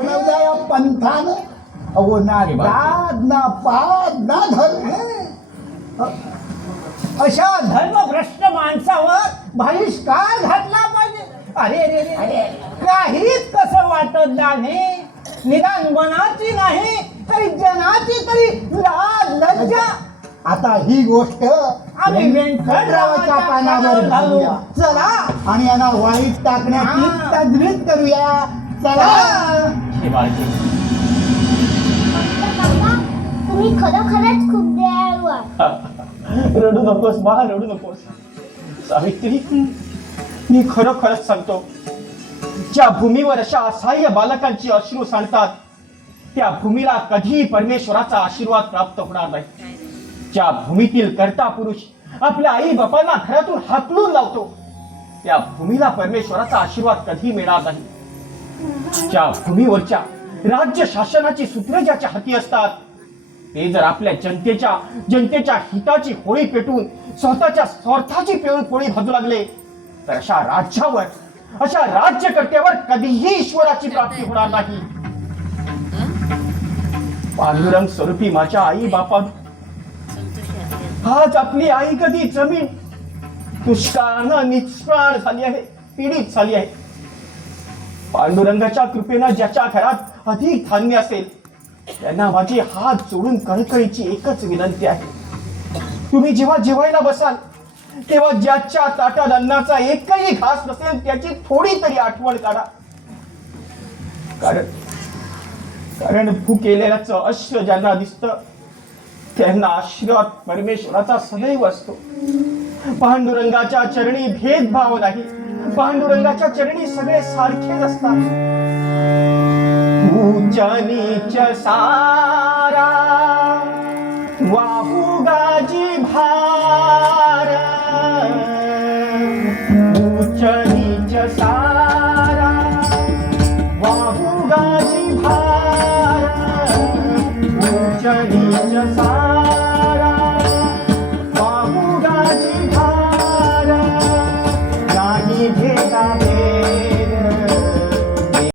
बनवल्या या पंथानं. अहो ना जात ना पात ना धर्म, अशा धर्मभ्रष्ट माणसावर बहिष्कार घातला पाहिजे. अरे अरे अरे काहीच कसं वाटत नाही. निदान मनाची नाही तरी जनाची तरी लाज लज्जा. आता ही गोष्ट आम्ही व्यंकटरावाच्या कानावर घालूया. चला आणि यांना वाईट टाकण्याची तजवीज करूया. चला. तुम्ही खरोखरच खूप दयाळू आहात. रडू नकोस बा, रडू नकोस. सावित्री, मी खरोखरच सांगतो, ज्या भूमीवर अशा असहाय्य बालकांची अश्रू सांडतात त्या भूमीला कधीही परमेश्वराचा आशीर्वाद प्राप्त होणार नाही. ज्या भूमीतील कर्ता पुरुष आपल्या आई बापांना घरातून हाकलून लावतो त्या भूमीला परमेश्वराचा आशीर्वाद कधी मिळणार नाही. ज्या भूमीवरच्या राज्य शासनाची सूत्रे ज्याच्या हाती असतात ते जर आपल्या जनतेच्या हिताची होळी पेटून स्वतःच्या स्वार्थाची पोळी भाजू लागले तर अशा राज्यावर, अशा राज्यकर्त्यावर कधीही ईश्वराची प्राप्ती होणार नाही. पांडुरंग स्वरूपी माझ्या आई बापा, आज आपली आई कधी जमीन दुष्काळानं निष्प्राण झाली आहे, पीडित झाली आहे. पांडुरंगाच्या कृपेनं ज्याच्या घरात अधिक धान्य असेल त्यांना माझी हात जोडून कळकळीची एकच विनंती आहे, तुम्ही जेव्हा जेवायला बसाल तेव्हा ज्याच्या ताटात अन्नाचा एकही घास नसेल त्याची थोडी तरी आठवण काढा. कारण भुकेलेल्याचं अश्र ज्यांना दिसतं त्यांना आशीर्वाद परमेश्वराचा सदैव असतो. पांडुरंगाच्या चरणी भेदभाव नाही, पांडुरंगाच्या चरणी सगळे सारखेच असतात. उच्च नीच सारा वाहू गाजी भार, उच्च नीच सारा वाहू गाजी भार, उच्च नीच सारा